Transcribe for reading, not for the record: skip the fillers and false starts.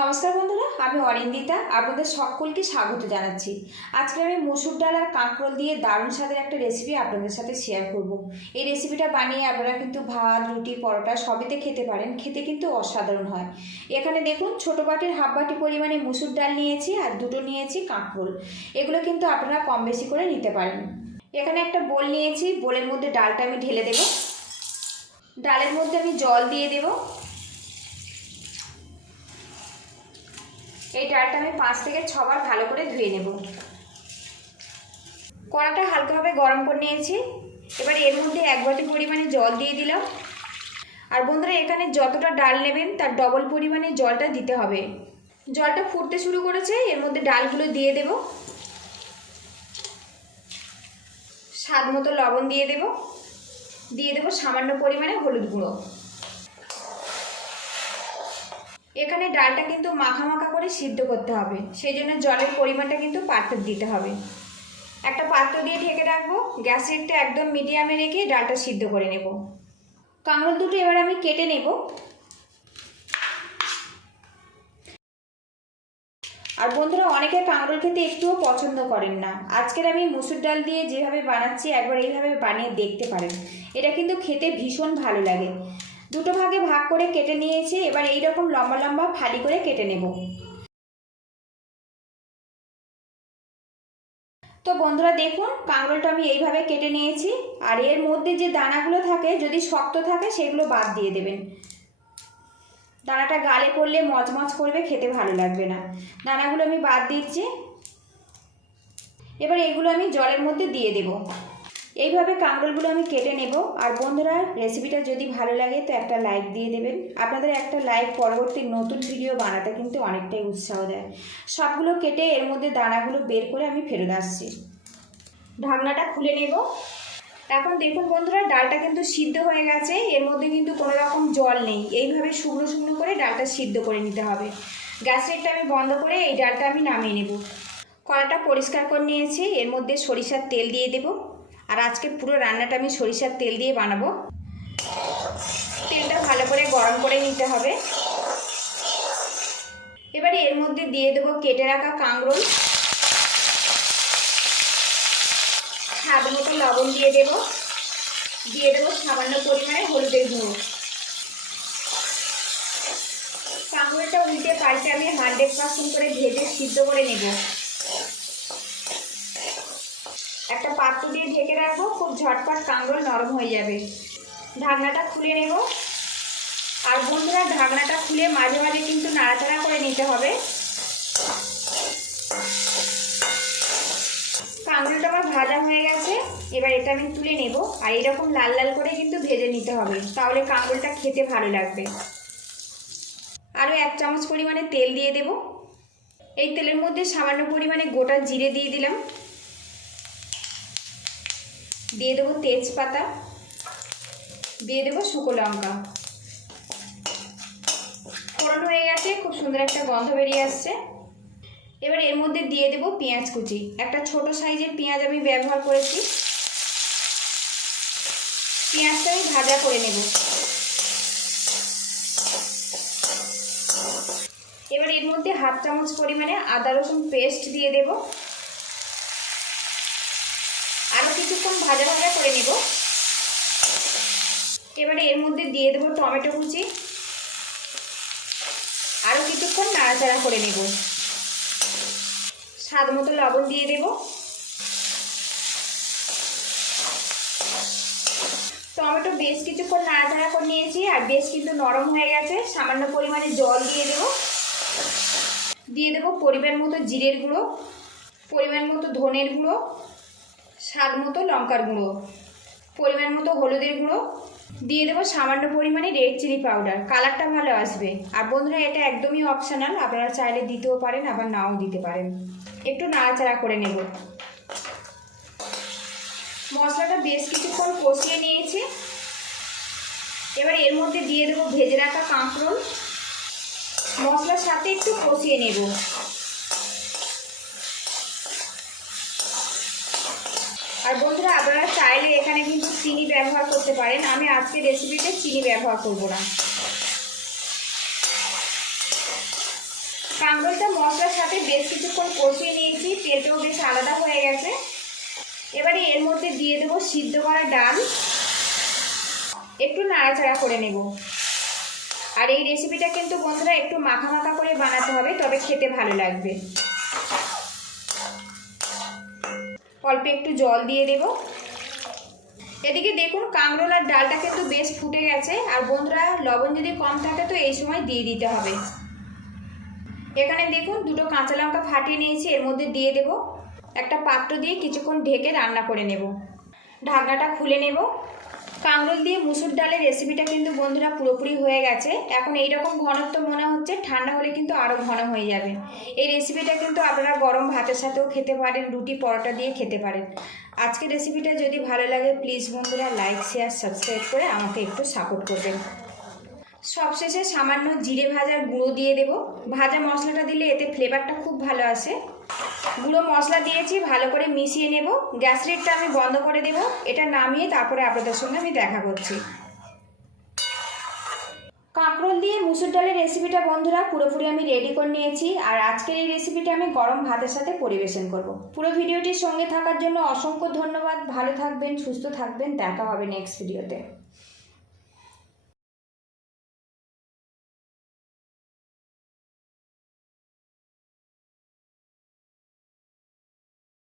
নমস্কার বন্ধুরা, আমি অরিন্দিতা আপনাদের সকলকে স্বাগত জানাচ্ছি। আজকে আমি মসুর ডাল আর কাঁকরোল দিয়ে দারুণ স্বাদের একটা রেসিপি আপনাদের সাথে শেয়ার করব। এই রেসিপিটা বানিয়ে আপনারা কিন্তু ভাত, রুটি, পরোটা সবেতে খেতে পারেন। খেতে কিন্তু অসাধারণ হয়। এখানে দেখুন, ছোটো বাটির হাফ বাটি পরিমাণে মসুর ডাল নিয়েছি আর দুটো নিয়েছি কাঁকরোল। এগুলো কিন্তু আপনারা কম বেশি করে নিতে পারেন। এখানে একটা বোল নিয়েছি, বোলের মধ্যে ডালটা আমি ঢেলে দেব। ডালের মধ্যে আমি জল দিয়ে দেব। এই ডালটা আমি 5 থেকে 6 বার ভালো করে ধুয়ে নেব। কড়াটা হালকাভাবে গরম করে নিয়েছি। এবার এর মধ্যে 1 বাটি পরিমাণে জল দিয়ে দিলাম। আর বন্ধুরা, এখানে যতটা ডাল নেবেন তার ডবল পরিমাণে জলটা দিতে হবে। জলটা ফুটতে শুরু করেছে, এর মধ্যে ডালগুলো দিয়ে দেব। স্বাদ মতো লবণ দিয়ে দেব। দিয়ে দেব সামান্য পরিমাণে হলুদ গুঁড়ো। এখানে ডালটা কিন্তু মাখা মাখা করে সিদ্ধ করতে হবে, সেই জন্য জলের পরিমাণটা কিন্তু পারফেক্ট দিতে হবে। একটা পাত্র দিয়ে ঢেকে রাখবো। গ্যাস রেটটা একদম মিডিয়ামে রেখে ডালটা সিদ্ধ করে নেব। কাঁকরোল দুটো এবার আমি কেটে নেব। আর বন্ধুরা, অনেকে কাঁকরোল খেতে একটুও পছন্দ করেন না। আজকের আমি মসুর ডাল দিয়ে যেভাবে বানাচ্ছি, একবার এইভাবে বানিয়ে দেখতে পারেন। এটা কিন্তু খেতে ভীষণ ভালো লাগে। দুটো ভাগে ভাগ করে কেটে নিয়েছি। এবার এইরকম লম্বা লম্বা ফালি করে কেটে নেব। তো বন্ধুরা দেখুন, কাঁকরোলটা আমি এইভাবে কেটে নিয়েছি। আর এর মধ্যে যে দানাগুলো থাকে, যদি শক্ত থাকে সেগুলো বাদ দিয়ে দেবেন। দানাটা গালে পড়লে মচমচ করবে, খেতে ভালো লাগবে না। দানাগুলো আমি বাদ দিচ্ছি। এবার এগুলো আমি জলের মধ্যে দিয়ে দেব। এইভাবে কাঁকরোলগুলো আমি কেটে নেব। আর বন্ধুরা, রেসিপিটা যদি ভালো লাগে তো একটা লাইক দিয়ে দেবেন। আপনাদের একটা লাইক পরবর্তী নতুন ভিডিও বানাতে কিন্তু অনেকটাই উৎসাহ দেয়। সবগুলো কেটে এর মধ্যে দানাগুলো বের করে আমি ফেরত আসছি। ঢাকনাটা খুলে নেব। এখন দেখুন বন্ধুরা, ডালটা কিন্তু সিদ্ধ হয়ে গেছে। এর মধ্যে কিন্তু কোনো রকম জল নেই। এইভাবে শুকনো শুকনো করে ডালটা সিদ্ধ করে নিতে হবে। গ্যাস রেটটা আমি বন্ধ করে এই ডালটা আমি নামিয়ে নেব। কড়াটা পরিষ্কার করে নিয়েছি। এর মধ্যে সরিষার তেল দিয়ে দেব। আর আজকে পুরো রান্নাটা আমি সরিষার তেল দিয়ে বানাবো। তেলটা ভালো করে গরম করে নিতে হবে। এবারে এর মধ্যে দিয়ে দেবো কেটে রাখা কাঁকরোল। স্বাদ মতো লবণ দিয়ে দেব। দিয়ে দেবো সামান্য পরিমাণে হলুদের গুঁড়ো। কাঁকরোলটা উল্টে পাল্টে আমি 100% করে ভেজে সিদ্ধ করে নেব। একটা পাত্র দিয়ে ঢেকে রাখবো। খুব ঝটপট কাঁকরোল নরম হয়ে যাবে। ঢাকনাটা খুলে নেব। আর বন্ধুরা, ঢাকনাটা খুলে মাঝে মাঝে কিন্তু নাড়াচাড়া করে নিতে হবে। কাঁকরোলটা আমার ভাজা হয়ে গেছে। এবার এটা আমি তুলে নেব। আর এরকম লাল লাল করে কিন্তু ভেজে নিতে হবে, তাহলে কাঁকরোলটা খেতে ভালো লাগবে। আরও 1 চামচ পরিমাণে তেল দিয়ে দেব। এই তেলের মধ্যে সামান্য পরিমাণে গোটা জিরে দিয়ে দিলাম। দিয়ে দেবো তেজপাতা। দিয়ে দেবো শুকনো লঙ্কা। ফোড়ন হয়ে গেছে, খুব সুন্দর একটা গন্ধ বেরিয়ে আসছে। এবার এর মধ্যে দিয়ে দেব পেঁয়াজ কুচি। একটা ছোট সাইজের পেঁয়াজ আমি ব্যবহার করেছি। পেঁয়াজটা আমি ভাজা করে নেব। এবার এর মধ্যে 1/2 চামচ পরিমাণে আদা রসুন পেস্ট দিয়ে দেব। আরও কিছুক্ষণ ভাজা ভাজা করে নেব। এবারে এর মধ্যে দিয়ে দেব টমেটো কুচি। আরও কিছুক্ষণ নাড়াচাড়া করে নেব। স্বাদ মতো লবণ দিয়ে দেব। টমেটো বেশ কিছুক্ষণ নাড়াচাড়া করে নিয়েছি। আর বেশ কিন্তু নরম হয়ে গেছে। সামান্য পরিমাণে জল দিয়ে দেব। দিয়ে দেব পরিমাণ মতো জিরের গুঁড়ো, পরিমাণ মতো ধনের গুঁড়ো, স্বাদ মতো লঙ্কার গুঁড়ো, পরিমাণ মতো হলুদের গুঁড়ো। দিয়ে দেবো সামান্য পরিমাণে রেড চিলি পাউডার। কালারটা ভালো আসবে। আর বন্ধুরা, এটা একদমই অপশনাল, আপনারা চাইলে দিতেও পারেন, আবার নাও দিতে পারেন। একটু নাড়াচাড়া করে নেব। মশলাটা বেশ কিছুক্ষণ কষিয়ে নিয়েছি। এবার এর মধ্যে দিয়ে দেবো ভেজে রাখা কাঁকরোল। মশলার সাথে একটু কষিয়ে নেব। আর বন্ধুরা, আপনারা চাইলে এখানে কিন্তু চিনি ব্যবহার করতে পারেন। আমি আজকে রেসিপিতে চিনি ব্যবহার করব না। কাঁকরোলটা মশলার সাথে বেশ কিছুক্ষণ কষিয়ে নিয়েছি, তেলটাও বেশ আলাদা হয়ে গেছে। এবারে এর মধ্যে দিয়ে দেবো সিদ্ধ করা ডাল, একটু নাড়াচাড়া করে নেব। আর এই রেসিপিটা কিন্তু বন্ধুরা একটু মাখা মাখা করে বানাতে হবে, তবে খেতে ভালো লাগবে। অল্প একটু জল দিয়ে দেব। এদিকে দেখুন কাঁকরোল আর ডালটা কিন্তু বেশ ফুটে গেছে। আর বন্ধুরা লবণ যদি কম থাকে তো এই সময় দিয়ে দিতে হবে। এখানে দেখুন দুটো কাঁচা লঙ্কা ফাটিয়ে নিয়েছি, এর মধ্যে দিয়ে দেব। একটা পাত্র দিয়ে কিছুক্ষণ ঢেকে রান্না করে নেব। ঢাকনাটা খুলে নেব। কাঁকরোল দিয়ে মুসুর ডালের রেসিপিটা কিন্তু বন্ধুরা পুরোপুরি হয়ে গেছে। এখন এইরকম ঘনত্ব মনে হচ্ছে, ঠান্ডা হলে কিন্তু আরও ঘন হয়ে যাবে। এই রেসিপিটা কিন্তু আপনারা গরম ভাতের সাথেও খেতে পারেন, রুটি পরোটা দিয়ে খেতে পারেন। আজকের রেসিপিটা যদি ভালো লাগে প্লিজ বন্ধুরা লাইক শেয়ার সাবস্ক্রাইব করে আমাকে একটু সাপোর্ট করবেন। সবশেষে সামান্য জিরে ভাজার গুঁড়ো দিয়ে দেব। ভাজা মশলাটা দিলে এতে ফ্লেভারটা খুব ভালো আসে। গুঁড়ো মশলা দিয়েছি, ভালো করে মিশিয়ে নেব। গ্যাস রেটটা আমি বন্ধ করে দেব। এটা নামিয়ে তারপরে আপনাদের সঙ্গে আমি দেখা করছি। কাঁকরোল দিয়ে মুসুর ডালের রেসিপিটা বন্ধুরা পুরোপুরি আমি রেডি করে নিয়েছি। আর আজকের এই রেসিপিটা আমি গরম ভাতের সাথে পরিবেশন করব। পুরো ভিডিওটির সঙ্গে থাকার জন্য অসংখ্য ধন্যবাদ। ভালো থাকবেন, সুস্থ থাকবেন, দেখা হবে নেক্সট ভিডিওতে।